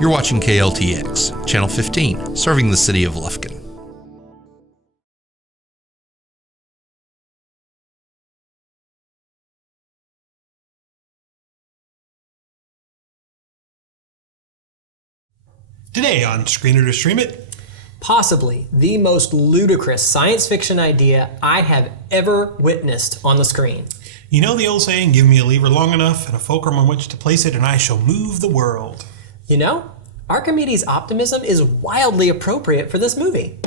You're watching KLTX, Channel 15, serving the city of Lufkin. Today on Screen It or Stream It, possibly the most ludicrous science fiction idea I have ever witnessed on the screen. You know the old saying, give me a lever long enough and a fulcrum on which to place it and I shall move the world. You know, Archimedes' optimism is wildly appropriate for this movie.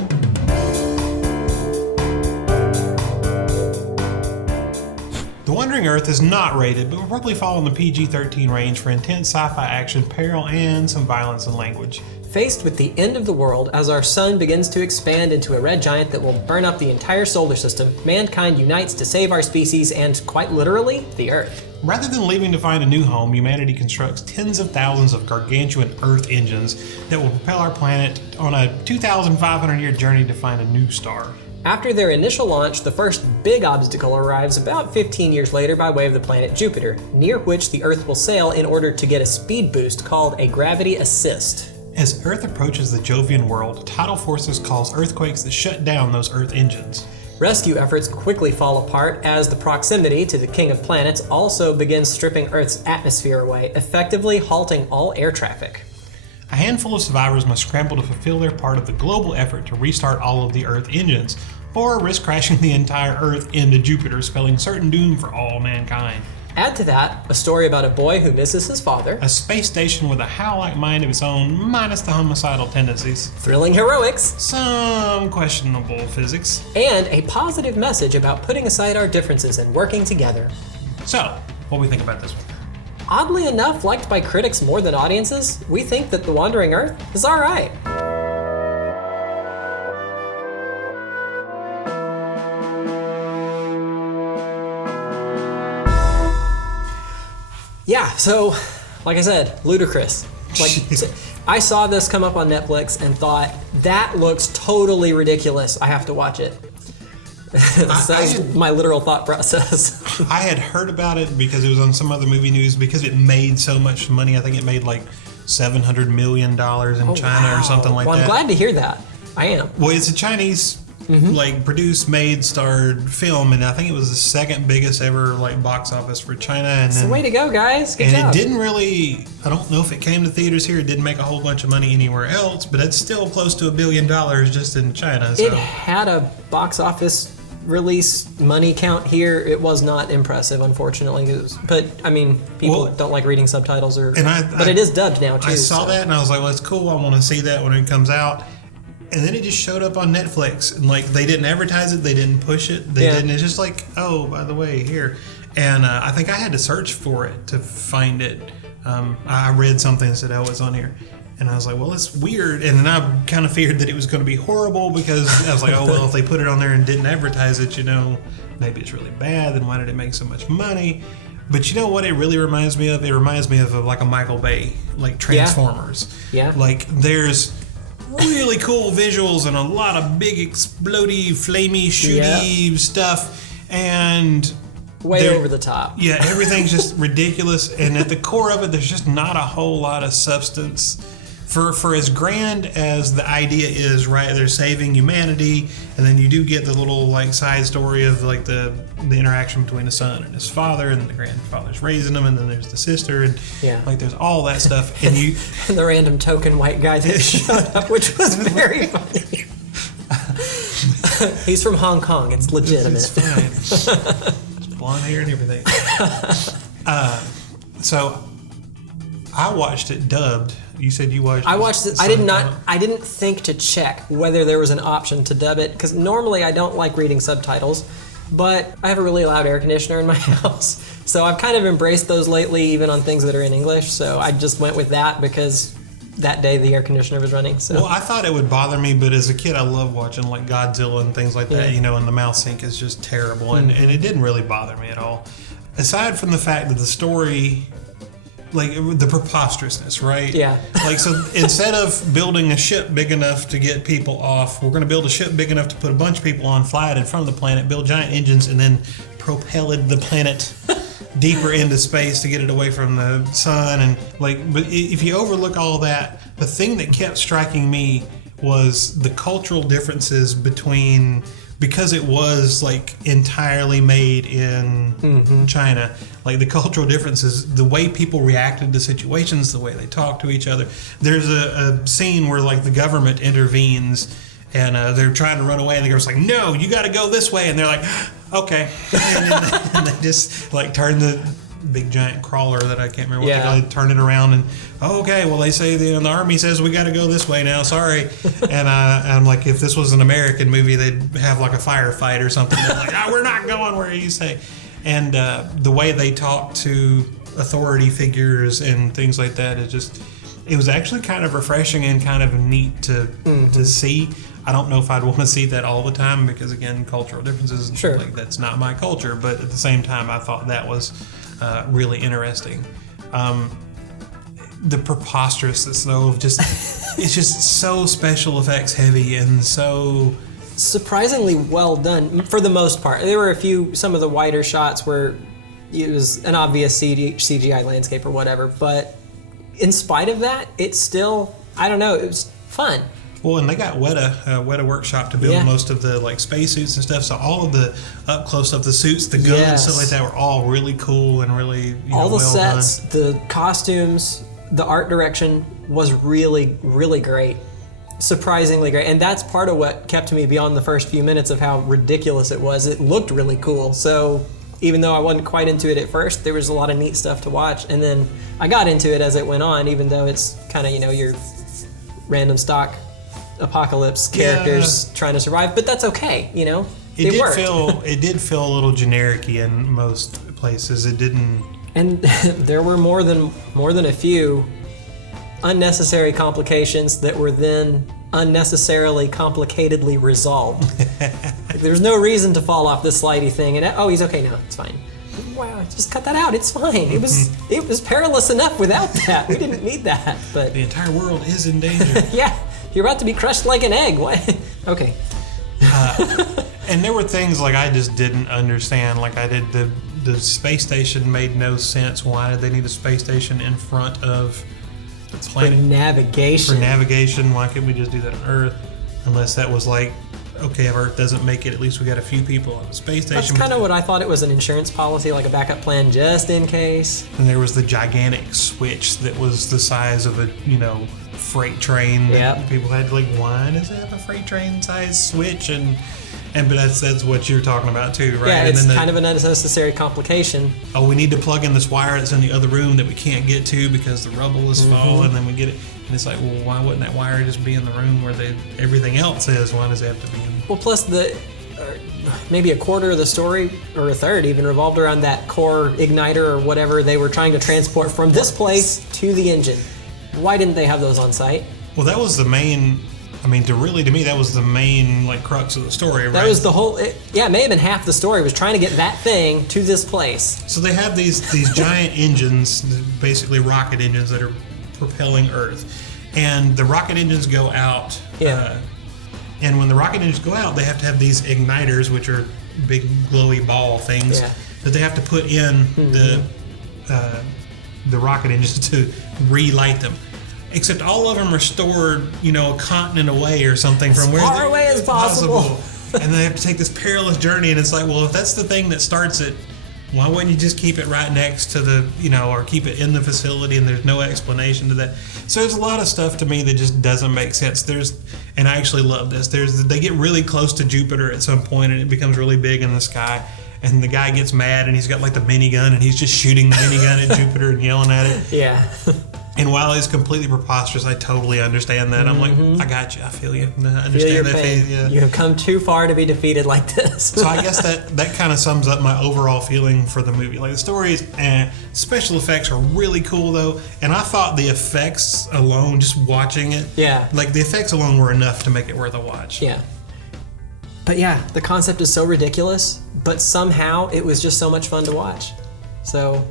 The Wandering Earth is not rated, but will probably fall in the PG-13 range for intense sci-fi action, peril, and some violence and language. Faced with the end of the world as our sun begins to expand into a red giant that will burn up the entire solar system, mankind unites to save our species and, quite literally, the Earth. Rather than leaving to find a new home, humanity constructs tens of thousands of gargantuan Earth engines that will propel our planet on a 2,500-year journey to find a new star. After their initial launch, the first big obstacle arrives about 15 years later by way of the planet Jupiter, near which the Earth will sail in order to get a speed boost called a gravity assist. As Earth approaches the Jovian world, tidal forces cause earthquakes that shut down those Earth engines. Rescue efforts quickly fall apart as the proximity to the King of Planets also begins stripping Earth's atmosphere away, effectively halting all air traffic. A handful of survivors must scramble to fulfill their part of the global effort to restart all of the Earth engines, or risk crashing the entire Earth into Jupiter, spelling certain doom for all mankind. Add to that a story about a boy who misses his father, A space station with a HAL-like mind of its own, minus the homicidal tendencies, thrilling heroics, some questionable physics, and a positive message about putting aside our differences and working together. So, what do we think about this one? Oddly enough, liked by critics more than audiences, we think that The Wandering Earth is alright. Yeah, so, like I said, ludicrous. I saw this come up on Netflix and thought, that looks totally ridiculous. I have to watch it. That's my literal thought process. I had heard about it because it was on some other movie news because it made so much money. I think it made like $700 million in China or something like that. Well, I'm glad to hear that. I am. Well, it's a Chinese produced, made, starred film, and I think it was the second biggest ever box office for China. And It's the way to go, guys. Good job. It didn't really, I don't know if it came to theaters here, it didn't make a whole bunch of money anywhere else, but it's still close to $1 billion just in China. So. It had a box office release money count here. It was not impressive, unfortunately. But I mean, people don't like reading subtitles, but it is dubbed now too. I saw that and I was like, well, it's cool. I want to see that when it comes out. And then it just showed up on Netflix, and they didn't advertise it, they didn't push it, they didn't. It's just oh, by the way, here. And I think I had to search for it to find it. I read something that said, oh, it's on here. And I was like, well, it's weird. And then I kind of feared that it was going to be horrible because I was like, oh, well, if they put it on there and didn't advertise it, maybe it's really bad. Then why did it make so much money? But you know what it really reminds me of? It reminds me of a Michael Bay, Transformers. Yeah. There's really cool visuals and a lot of big explodey, flamey, shooty stuff. And way over the top. Yeah, everything's just ridiculous. And at the core of it, there's just not a whole lot of substance. For as grand as the idea is, right? They're saving humanity, and then you do get the little side story of the interaction between the son and his father, and the grandfather's raising him, and then there's the sister, and there's all that stuff, and you and the random token white guy that showed up, which was very funny. He's from Hong Kong. It's legitimate. It's fine. It's blonde hair and everything. So I watched it dubbed. You said you watched it. I watched it. I didn't think to check whether there was an option to dub it, because normally I don't like reading subtitles, but I have a really loud air conditioner in my house, so I've kind of embraced those lately, even on things that are in English. So I just went with that because that day the air conditioner was running. So. Well, I thought it would bother me, but as a kid I love watching Godzilla and things like that, and the mouth sync is just terrible, and it didn't really bother me at all. Aside from the fact that the story, the preposterousness, right? Yeah. So instead of building a ship big enough to get people off, we're going to build a ship big enough to put a bunch of people on, fly it in front of the planet, build giant engines, and then propel the planet deeper into space to get it away from the sun, and but if you overlook all that, the thing that kept striking me was the cultural differences because it was entirely made in China. The cultural differences, the way people reacted to situations, the way they talk to each other. There's a scene where the government intervenes and they're trying to run away, and the government's like, no, you got to go this way, and they're like, okay, and they just turn the big giant crawler that I can't remember what they call it, turn it around, and okay, well, they say the army says we got to go this way now, sorry. And I'm like, if this was an American movie, they'd have a firefight or something. They're like, we're not going where you say. And the way they talk to authority figures and things like that, it was actually kind of refreshing and kind of neat to see. I don't know if I'd want to see that all the time because, again, cultural differences, that's not my culture. But at the same time, I thought that was really interesting. The preposterousness, though, of it's just so special effects heavy and so surprisingly well done for the most part. There were some of the wider shots where it was an obvious CGI landscape or whatever, but in spite of that, it's still, I don't know, it was fun. Well, and they got Weta Workshop to build most of the spacesuits and stuff. So all of the up close of the suits, the guns, and stuff like that were all really cool and really all the well sets, done. the costumes, the art direction was really, really great. Surprisingly great. And that's part of what kept me beyond the first few minutes of how ridiculous it was. It looked really cool. So even though I wasn't quite into it at first, there was a lot of neat stuff to watch. And then I got into it as it went on, even though it's kind of, your random stock apocalypse characters trying to survive, but that's okay, It did feel a little generic-y in most places. It didn't. And there were more than a few unnecessary complications that were then unnecessarily complicatedly resolved. There's no reason to fall off this slidey thing, and he's okay now. It's fine. Wow, just cut that out. It's fine. It was perilous enough without that. We didn't need that. But the entire world is in danger. Yeah. You're about to be crushed like an egg. What? Okay. And there were things I just didn't understand. I did the space station made no sense. Why did they need a space station in front of the planet? For navigation. For navigation. Why couldn't we just do that on Earth? Unless that was okay, if Earth doesn't make it, at least we got a few people on the space station. That's kind of what I thought it was, an insurance policy, a backup plan just in case. And there was the gigantic switch that was the size of a, freight train. Yep. People had why does it have a freight train size switch? But that's what you're talking about too, right? Yeah, and it's then kind of an unnecessary complication. Oh, we need to plug in this wire that's in the other room that we can't get to because the rubble is falling, and then we get it. And it's well, why wouldn't that wire just be in the room where everything else is? Why does it have to be in? Well, plus maybe a quarter of the story, or a third even, revolved around that core igniter or whatever they were trying to transport from this place to the engine. Why didn't they have those on site? Well, that was the main. To me, that was the main crux of the story, right? That was the whole. It may have been half the story was trying to get that thing to this place. So they have these giant engines, basically rocket engines that are propelling Earth, and the rocket engines go out. Yeah. And when the rocket engines go out, they have to have these igniters, which are big glowy ball things that they have to put in the rocket engines to relight them. Except all of them are stored, a continent away or something from where as far away as possible. And they have to take this perilous journey, and it's well, if that's the thing that starts it, why wouldn't you just keep it right next to the, or keep it in the facility, and there's no explanation to that. So there's a lot of stuff to me that just doesn't make sense. And I actually love this. They get really close to Jupiter at some point, and it becomes really big in the sky. And the guy gets mad, and he's got the minigun, and he's just shooting the minigun at Jupiter and yelling at it. Yeah. And while it's completely preposterous, I totally understand that. I'm I got you. I feel you. I understand that pain. Yeah. You have come too far to be defeated like this. So I guess that kind of sums up my overall feeling for the movie. The story is, special effects are really cool though, and I thought the effects alone, just watching it, the effects alone were enough to make it worth a watch. Yeah. But yeah, the concept is so ridiculous, but somehow it was just so much fun to watch. So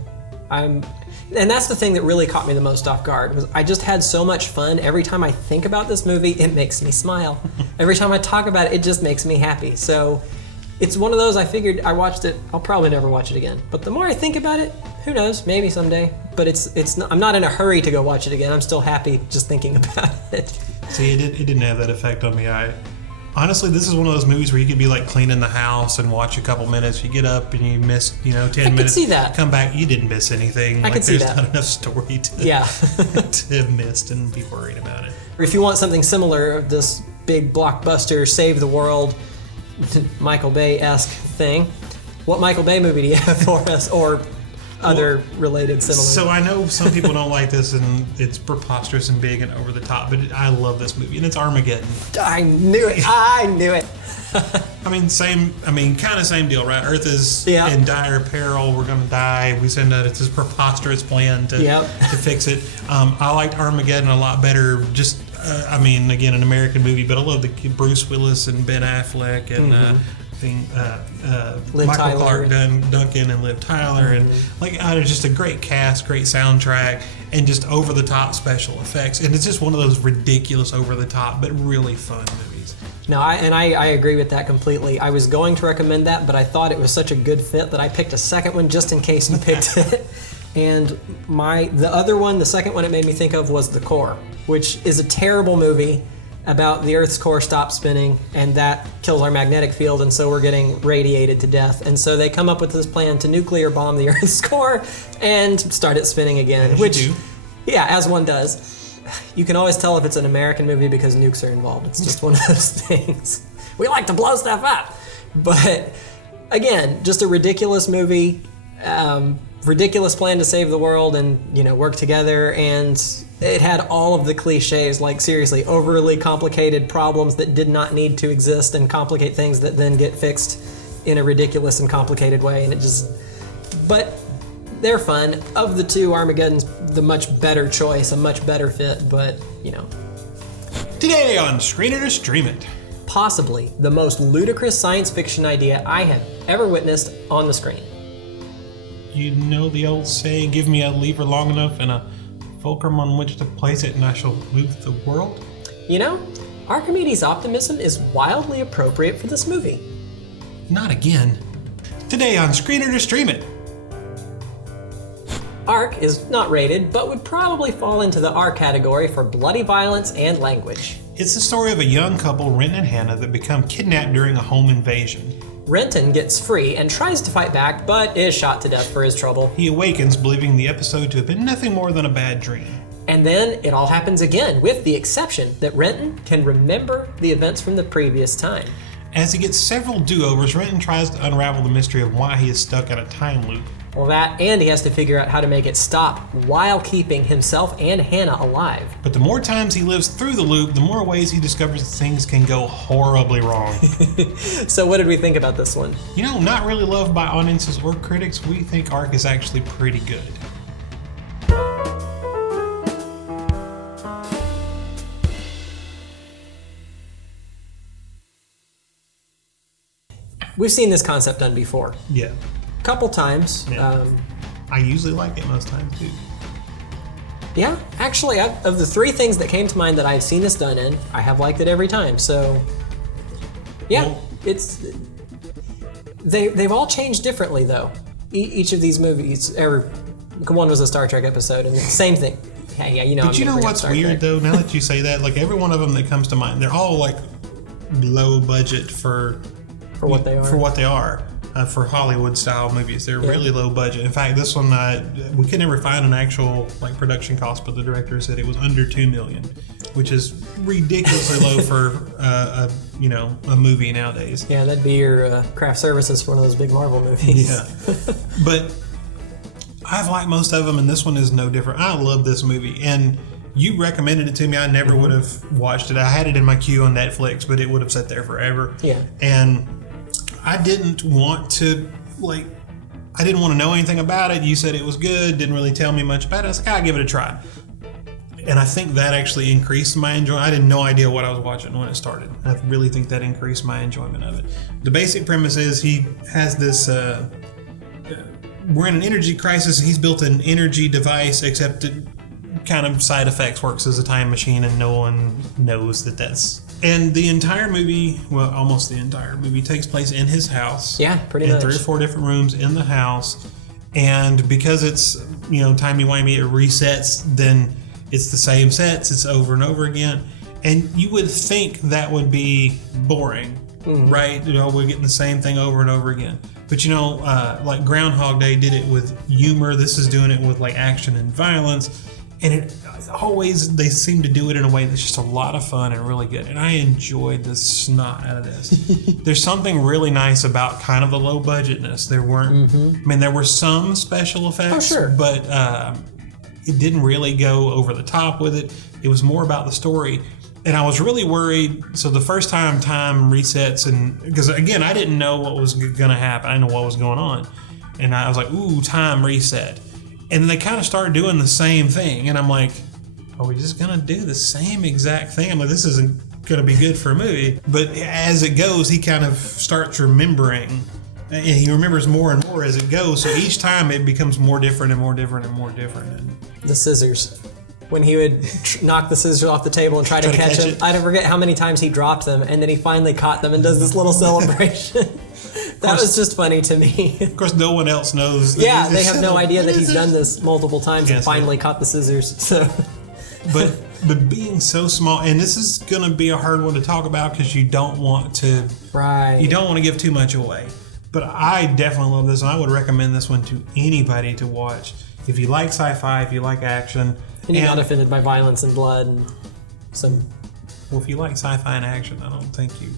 and that's the thing that really caught me the most off guard, was I just had so much fun. Every time I think about this movie, it makes me smile. Every time I talk about it, it just makes me happy. So It's one of those, I figured I watched it, I'll probably never watch it again. But the more I think about it, who knows, maybe someday. But it's not, I'm not in a hurry to go watch it again. I'm still happy just thinking about it. See, it didn't have that effect on me. Honestly, this is one of those movies where you could be like cleaning the house and watch a couple minutes. You get up and you miss, 10 minutes. I could see that. Come back, you didn't miss anything. I could see that. There's not enough story to have missed and be worried about it. If you want something similar, this big blockbuster, save the world, Michael Bay-esque thing, what Michael Bay movie do you have for us, or other related similar? So I know some people don't like this and it's preposterous and big and over the top, but I love this movie, and it's Armageddon. I knew it. Kind of same deal, right? Earth is in dire peril. We're going to die. We send out this preposterous plan to fix it. I liked Armageddon a lot better. Just, again, an American movie, but I love the Bruce Willis and Ben Affleck and Michael Clark Duncan and Liv Tyler, and it's just a great cast, great soundtrack, and just over the top special effects. And it's just one of those ridiculous, over the top, but really fun movies. No, I agree with that completely. I was going to recommend that, but I thought it was such a good fit that I picked a second one just in case you picked it. And the other one, the second one it made me think of was The Core, which is a terrible movie about the Earth's core stops spinning, and that kills our magnetic field, and so we're getting radiated to death. And so they come up with this plan to nuclear bomb the Earth's core and start it spinning again. As one does. You can always tell if it's an American movie because nukes are involved. It's just one of those things. We like to blow stuff up. But again, just a ridiculous movie, ridiculous plan to save the world and, work together, and it had all of the cliches, like seriously, overly complicated problems that did not need to exist and complicate things that then get fixed in a ridiculous and complicated way. And but they're fun. Of the two, Armageddon's the much better choice, a much better fit, but, Today on Screen It or Stream It. Possibly the most ludicrous science fiction idea I have ever witnessed on the screen. You know the old saying, give me a lever long enough and a fulcrum on which to place it and I shall move the world? Archimedes' optimism is wildly appropriate for this movie. Not again. Today on Screen It or Stream It. R is not rated, but would probably fall into the R category for bloody violence and language. It's the story of a young couple, Renton and Hannah, that become kidnapped during a home invasion. Renton gets free and tries to fight back, but is shot to death for his trouble. He awakens, believing the episode to have been nothing more than a bad dream. And then it all happens again, with the exception that Renton can remember the events from the previous time. As he gets several do-overs, Renton tries to unravel the mystery of why he is stuck in a time loop. Well, that, and he has to figure out how to make it stop while keeping himself and Hannah alive. But the more times he lives through the loop, the more ways he discovers that things can go horribly wrong. So what did we think about this one? Not really loved by audiences or critics. We think Ark is actually pretty good. We've seen this concept done before. Yeah. Couple times. Yeah. I usually like it most times too. Yeah, actually, of the three things that came to mind that I've seen this done in, I have liked it every time. So, yeah, they've all changed differently though. Each of these movies, one was a Star Trek episode, and same thing. Yeah, But what's weird though? Now that you say that, like every one of them that comes to mind, they're all like low budget for what they are. For what they are. For Hollywood style movies, they're really low budget. In fact, this one we could never find an actual production cost, but the director said it was under $2 million, which is ridiculously low for a movie nowadays. Yeah, that'd be your craft services for one of those big Marvel movies. Yeah, but I've liked most of them, and this one is no different. I love this movie, and you recommended it to me. I never would have watched it. I had it in my queue on Netflix, but it would have sat there forever. Yeah, and I didn't want to know anything about it. You said it was good, didn't really tell me much about it. I was like, I'll give it a try. And I think that actually increased my enjoyment. I had no idea what I was watching when it started. I really think that increased my enjoyment of it. The basic premise is he has this, we're in an energy crisis. He's built an energy device, except it kind of side effects, works as a time machine, and no one knows that that's And the entire movie, well, almost the entire movie, takes place in his house. Yeah, pretty in much. 3 or 4 different rooms in the house. And because it's, timey-wimey, it resets, then it's the same sets. It's over and over again. And you would think that would be boring, right? We're getting the same thing over and over again. But like Groundhog Day did it with humor. This is doing it with like action and violence. And it always, they seem to do it in a way that's just a lot of fun and really good. And I enjoyed the snot out of this. There's something really nice about kind of the low budgetness. There weren't, there were some special effects, but it didn't really go over the top with it. It was more about the story. And I was really worried. So the first time resets, and because again, I didn't know what was going to happen. I didn't know what was going on. And I was like, ooh, time reset. And they kind of started doing the same thing. And I'm like, are we just going to do the same exact thing? I'm like, this isn't going to be good for a movie. But as it goes, he kind of starts remembering. And he remembers more and more as it goes. So each time it becomes more different and more different and more different. And the scissors. When he would knock the scissors off the table and try to catch them. I don't forget how many times he dropped them. And then he finally caught them and does this little celebration. That was just funny to me. Of course, no one else knows. Yeah, they have no idea that he's done this multiple times and finally caught the scissors. So, but being so small, and this is going to be a hard one to talk about because you don't want to. Right. You don't want to give too much away. But I definitely love this, and I would recommend this one to anybody to watch. If you like sci-fi, if you like action, and you're not offended by violence and blood and some. Well, if you like sci-fi and action, I don't think you.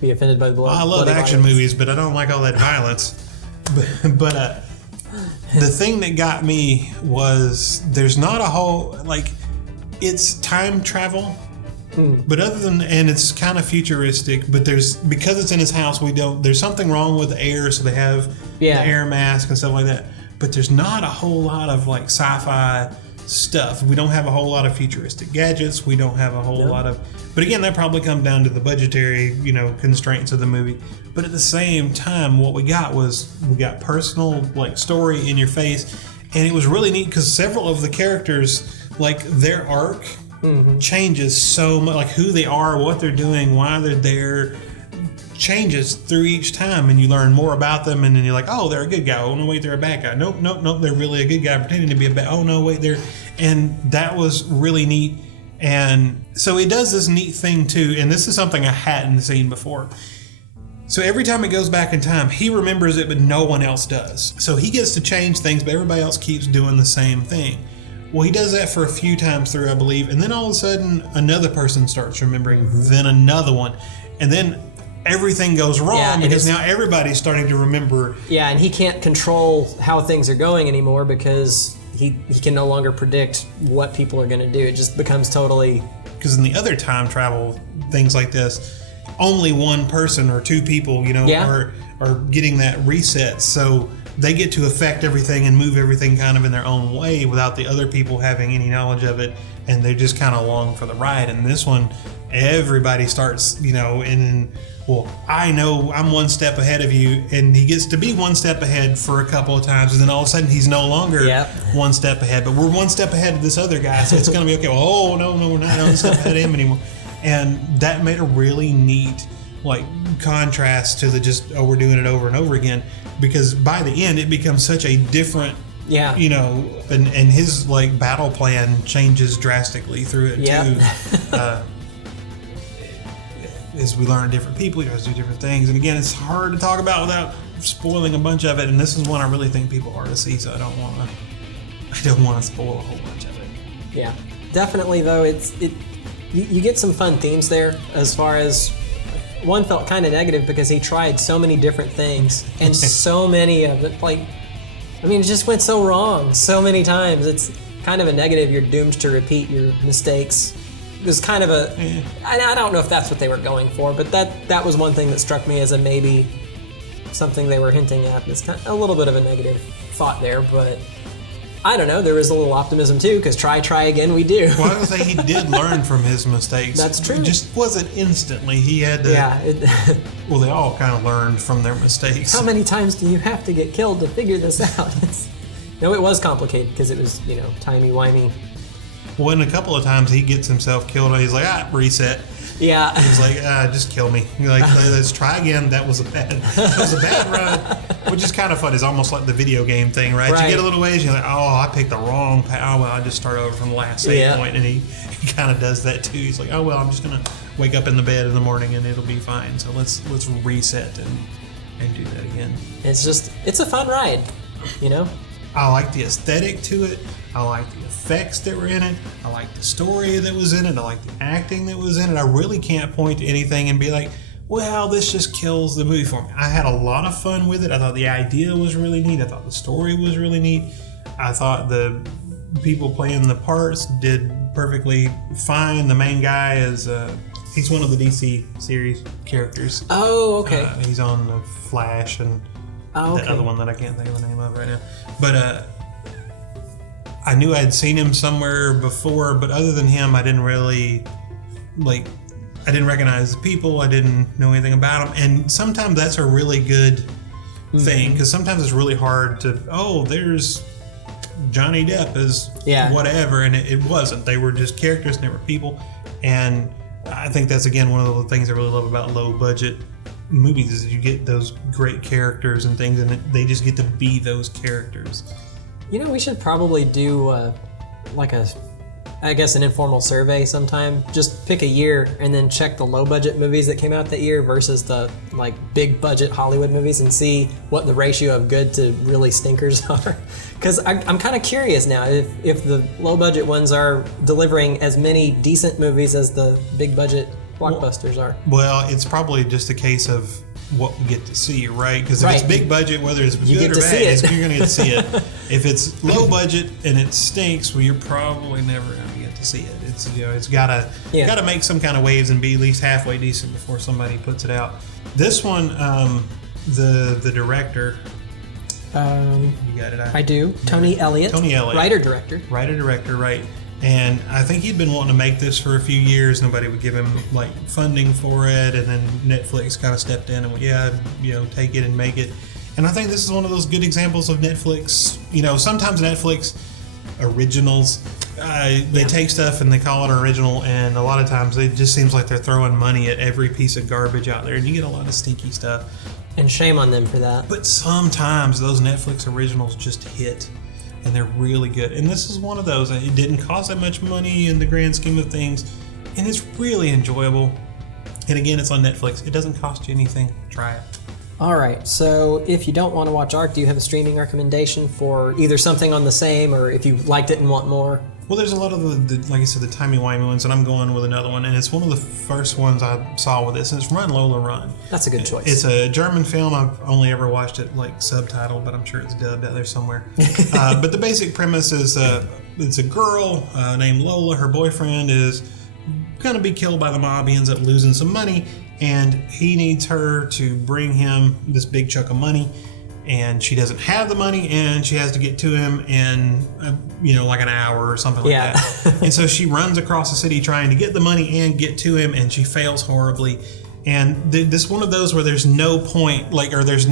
Be offended by the blood. I love action movies, but I don't like all that violence. But the thing that got me was there's not a whole, like, it's time travel, but other than, and it's kind of futuristic, but because it's in his house, there's something wrong with the air, so they have the air mask and stuff like that. But there's not a whole lot of like sci-fi stuff. We don't have a whole lot of futuristic gadgets. We don't have a whole lot of, but again, that probably comes down to the budgetary, constraints of the movie. But at the same time, what we got personal, like, story in your face. And it was really neat because several of the characters, like, their arc changes so much, like who they are, what they're doing, why they're there, changes through each time, and you learn more about them, and then you're like, oh, they're a good guy. Oh no, wait, they're a bad guy. Nope, they're really a good guy pretending to be a bad. Oh no, wait, and that was really neat. And so it does this neat thing too, and this is something I hadn't seen before. So every time it goes back in time, he remembers it, but no one else does. So he gets to change things, but everybody else keeps doing the same thing. Well, he does that for a few times through, I believe, and then all of a sudden another person starts remembering, then another one, and then everything goes wrong because now everybody's starting to remember. Yeah, and he can't control how things are going anymore because he can no longer predict what people are going to do. It just becomes totally... Because in the other time travel, things like this, only one person or two people, are getting that reset. So they get to affect everything and move everything kind of in their own way without the other people having any knowledge of it. And they're just kind of along for the ride. And this one, everybody starts, and then... Well, I know I'm one step ahead of you, and he gets to be one step ahead for a couple of times, and then all of a sudden he's no longer one step ahead, but we're one step ahead of this other guy, so it's going to be okay. Well, oh, no, we're not one step ahead of him anymore. And that made a really neat, like, contrast to the just, we're doing it over and over again, because by the end it becomes such a different, and his, like, battle plan changes drastically through it, too. As we learn different people, you guys do different things, and again, it's hard to talk about without spoiling a bunch of it. And this is one I really think people are to see, so I don't want to spoil a whole bunch of it. Yeah, definitely though. You get some fun themes there. As far as one felt kind of negative because he tried so many different things, and so many of it, it just went so wrong so many times. It's kind of a negative. You're doomed to repeat your mistakes. It was kind of I don't know if that's what they were going for, but that was one thing that struck me as a maybe something they were hinting at. It's kind of a little bit of a negative thought there, but I don't know. There was a little optimism too, because try again, we do. Well, I would say he did learn from his mistakes. That's true. It just wasn't instantly. He had to. Yeah. Well, they all kind of learned from their mistakes. How many times do you have to get killed to figure this out? No, it was complicated because it was, timey-wimey. Well, and a couple of times he gets himself killed and he's like, reset. Yeah. He's like, just kill me. Like, let's try again. That was a bad run. Which is kind of fun. It's almost like the video game thing, right? You get a little ways, you're like, oh, I picked the wrong path. Oh, well, I just start over from the last save point. And he kind of does that too. He's like, oh, well, I'm just going to wake up in the bed in the morning and it'll be fine. So let's reset and do that again. It's a fun ride, you know? I like the aesthetic to it. I like the effects that were in it. I like the story that was in it. I like the acting that was in it. I really can't point to anything and be like, well, this just kills the movie for me. I had a lot of fun with it. I thought the idea was really neat. I thought the story was really neat. I thought the people playing the parts did perfectly fine. The main guy is he's one of the DC series characters. Oh, okay. He's on the Flash and the other one that I can't think of the name of right now. But I knew I'd seen him somewhere before, but other than him, I didn't really I didn't recognize the people. I didn't know anything about them. And sometimes that's a really good thing, because sometimes it's really hard to, there's Johnny Depp as whatever, and it wasn't. They were just characters and they were people. And I think that's, again, one of the things I really love about low budget movies is you get those great characters and things, and they just get to be those characters. You know, we should probably do an informal survey sometime. Just pick a year and then check the low budget movies that came out that year versus the big budget Hollywood movies and see what the ratio of good to really stinkers are. Because I'm kind of curious now if the low budget ones are delivering as many decent movies as the big budget blockbusters are. Well, it's probably just a case of what we get to see, right? Because if it's big budget, whether it's good or bad, you're going to get to see it. If it's low budget and it stinks, well, you're probably never going to get to see it. It's got to make some kind of waves and be at least halfway decent before somebody puts it out. This one, the director. You got it. I do. Tony Elliott. Writer director, right? And I think he'd been wanting to make this for a few years. Nobody would give him funding for it, and then Netflix kind of stepped in and went, take it and make it. And I think this is one of those good examples of Netflix. Sometimes Netflix originals, they take stuff and they call it original, and a lot of times it just seems like they're throwing money at every piece of garbage out there, and you get a lot of stinky stuff. And shame on them for that. But sometimes those Netflix originals just hit. And they're really good. And this is one of those. It didn't cost that much money in the grand scheme of things. And it's really enjoyable. And again, it's on Netflix. It doesn't cost you anything. Try it. All right. So if you don't want to watch ARC, do you have a streaming recommendation for either something on the same, or if you liked it and want more? Well, there's a lot of the like I said, the timey-wimey ones, and I'm going with another one. And it's one of the first ones I saw with this, and it's Lola Run. That's a good choice. It's a German film. I've only ever watched it subtitled, but I'm sure it's dubbed out there somewhere. But the basic premise is it's a girl named Lola. Her boyfriend is going to be killed by the mob. He ends up losing some money, and he needs her to bring him this big chunk of money. And she doesn't have the money, and she has to get to him in, an hour or something like that. And so she runs across the city trying to get the money and get to him, and she fails horribly. And this one of those where there's no point, there's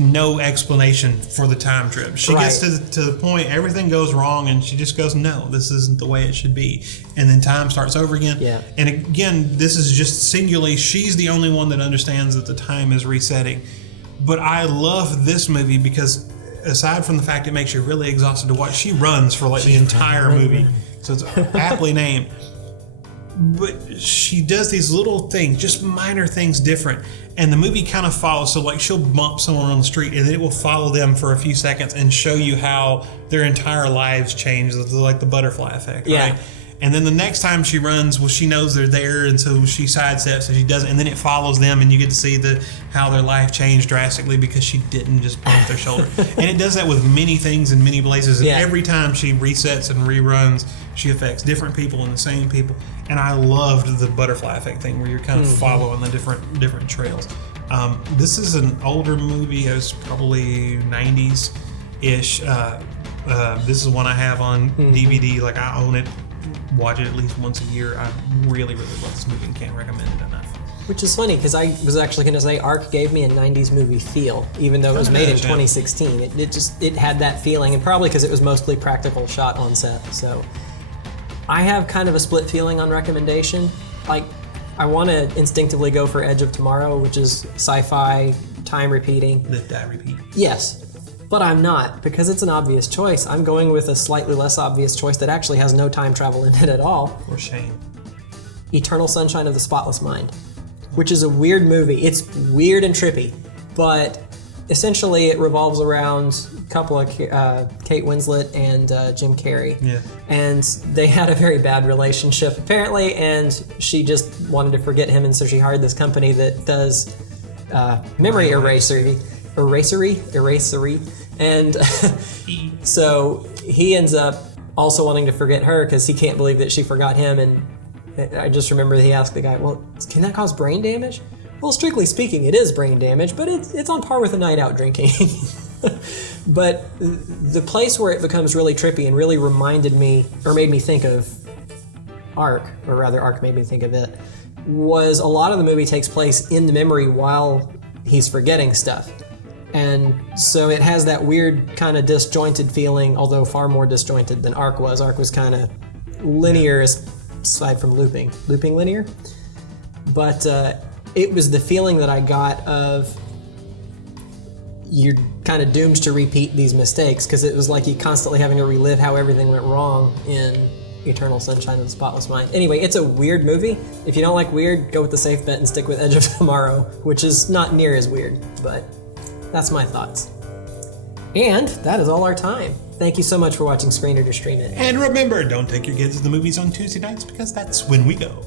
no explanation for the time trip. She gets to the point, everything goes wrong, and she just goes, no, this isn't the way it should be. And then time starts over again. Yeah. And again, this is just singularly, she's the only one that understands that the time is resetting. But I love this movie because, aside from the fact it makes you really exhausted to watch, she runs for the entire movie. So it's aptly named. But she does these little things, just minor things different. And the movie kind of follows. So she'll bump someone on the street, and then it will follow them for a few seconds and show you how their entire lives change, like the butterfly effect, right? And then the next time she runs, she knows they're there, and so she sidesteps and she doesn't, and then it follows them, and you get to see how their life changed drastically because she didn't just bump their shoulder. And it does that with many things in many places. And every time she resets and reruns, she affects different people and the same people. And I loved the butterfly effect thing where you're kind of following the different trails. This is an older movie. It was probably 90s-ish. This is one I have on DVD. I own it. Watch it at least once a year. I really, really love this movie and can't recommend it enough. Which is funny because I was actually going to say ARC gave me a 90s movie feel, even though it was made in 2016. It had that feeling, and probably because it was mostly practical shot on set. So I have kind of a split feeling on recommendation. like, I want to instinctively go for Edge of Tomorrow, which is sci-fi, time repeating. Live, die, repeat. Yes, but I'm not, because it's an obvious choice. I'm going with a slightly less obvious choice that actually has no time travel in it at all. Or shame. Eternal Sunshine of the Spotless Mind, which is a weird movie. It's weird and trippy, but essentially it revolves around a couple of Kate Winslet and Jim Carrey. Yeah. And they had a very bad relationship apparently, and she just wanted to forget him, and so she hired this company that does memory erasery. And so he ends up also wanting to forget her because he can't believe that she forgot him. And I just remember he asked the guy, well, can that cause brain damage? Well, strictly speaking, it is brain damage, but it's on par with a night out drinking. But the place where it becomes really trippy and really reminded me, or made me think of Ark, or rather Ark made me think of it, was a lot of the movie takes place in the memory while he's forgetting stuff. And so it has that weird kind of disjointed feeling, although far more disjointed than Ark was. Ark was kind of linear aside from looping linear. But it was the feeling that I got of you're kind of doomed to repeat these mistakes, because it was like you constantly having to relive how everything went wrong in Eternal Sunshine of the Spotless Mind. Anyway, it's a weird movie. If you don't like weird, go with the safe bet and stick with Edge of Tomorrow, which is not near as weird, but that's my thoughts. And that is all our time. Thank you so much for watching Screen It or Stream It. And remember, don't take your kids to the movies on Tuesday nights, because that's when we go.